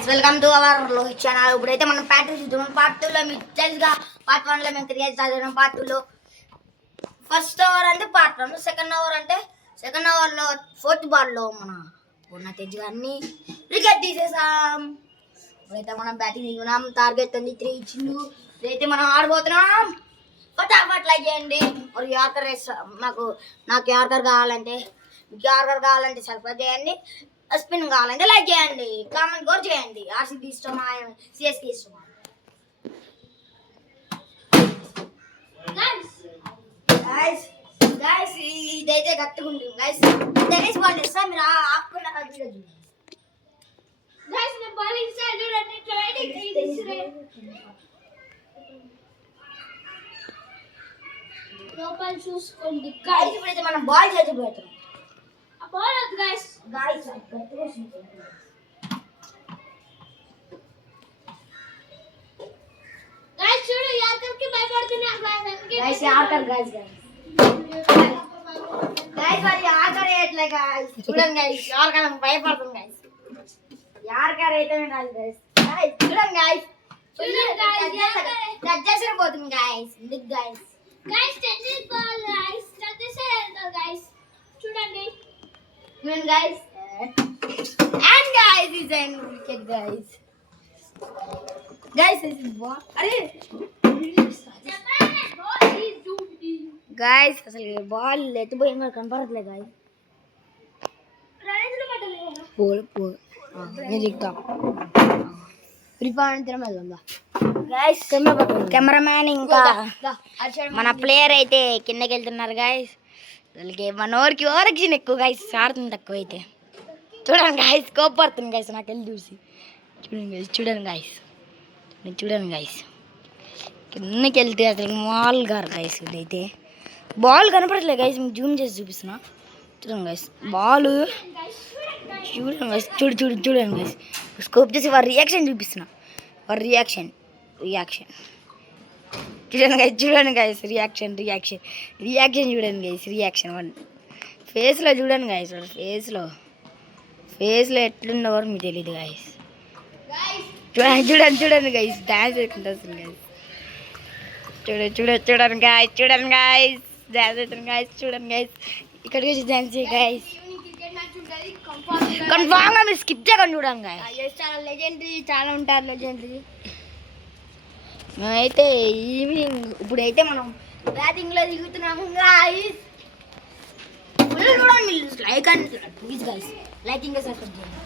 Guys welcome to our Lohith channel. ఇప్పుడైతే మనం part 2 చూద్దాం. పార్ట్ 2 లో మీకు తెలుసుగా పార్ట్ 1 లో మేము క్రికెట్ చదివాం. పార్ట్ 2 లో ఫస్ట్ ఓవర్ అంటే పార్ట్ 1, సెకండ్ ఓవర్ అంటే సెకండ్ ఓవర్ లో ఫోర్త్ బాల్ లో మన ఉన్న తేజ్ గారిని వికెట్ తీసేసాం. ఇప్పుడైతే మనం బ్యాటింగ్ దిగున్నాం. టార్గెట్ 3 ఇచ్చిండు. ఇప్పుడైతే మనం ఆడబోతున్నాం. ఫటాఫట్ లైక్ చేయండి. మరి యార్కర్ నాకు యార్కర్ కావాలంటే మీకు యార్కర్ కావాలంటే సబ్స్క్రైబ్ చేయండి. స్పిన్ కావాలంటే లైక్ చేయండి, కామెంట్ కూడా చేయండి. ఆర్సీబీ ఇష్టమా, సిఎస్కే ఇష్టమా? గైస్ ఇదైతే గట్టిగా ఉంటుంది గైస్. టెన్నిస్ బాల్ ఇస్తా, మీరు ఆపుకున్న లోపల చూసుకోండి గైస్. ఇప్పుడైతే మనం బాల్ చేసిపోతున్నాం. Guys, చూడు యార్కర్ కి భయపడుతున్నా గైస్. యార్కర్ గైస్ మరి యార్కర్ ఎట్లా గైస్ చూడండి గైస్. యార్కర్ భయపడుతుంది గైస్. యార్కర్ అయితే గైస్ చూడండి గైస్. టచ్ చేసిన పోతుంది గైస్. ఎందుకు గైస్ టెన్నిస్ బాల్ గైస్ చూడండి. Well, guys, and guys is an wicket, guys. Guys, this is what? Guys, అసలు బాల్ ఎత్తుపోయి మరి కనపడట్లే guys. నేను చెప్తా గైస్. కెమెరామ్యాన్ ఇంకా మన ప్లేయర్ అయితే కిందకి వెళ్తున్నారు గైస్. వాళ్ళకి మన ఓరికి ఓరక్షణ ఎక్కువ గైస్, ఆడుతుంది తక్కువ అయితే. చూడండి గైస్, కోపడుతుంది గైస్ నాకు వెళ్ళి చూసి. చూడండి గైస్ కిందకి వెళ్తే అసలు మాల్ గారు గైస్. ఇదైతే బాల్ కనపడట్లేదు గైస్, మీకు జూమ్ చేసి చూపిస్తున్నా. చూడండి గైస్ బాల్ చూడండి గైస్. చూడండి గైస్, స్కోప్ చేసి వారి రియాక్షన్ చూపిస్తున్నా. వారి రియాక్షన్ చూడండి గైస్ రియాక్షన్ చూడండి గైస్. రియాక్షన్ 1 ఫేస్లో చూడండి గైస్. ఫేస్లో ఎట్లుందో మీకు తెలియదు గైస్. చూడండి గైస్ డ్యాన్స్ వేసుకుంటా వస్తుంది గైస్. చూడండి గైస్ డ్యాన్స్ అవుతుంది గైస్. చూడండి గైస్ ఇక్కడికి వచ్చి డ్యాన్స్ చేయి గైస్. కన్ఫామ్గా మీరు స్కిప్ చేయకుండా చూడండి గైస్. చాలా లెజెండరీ, చాలా ఉంటారు లెజెండరీ. మేమైతే ఈవినింగ్ ఇప్పుడైతే మనం బ్యాటింగ్లో దిగుతున్నాము గైస్. చూడండి like and please guys liking subscribe చేయండి.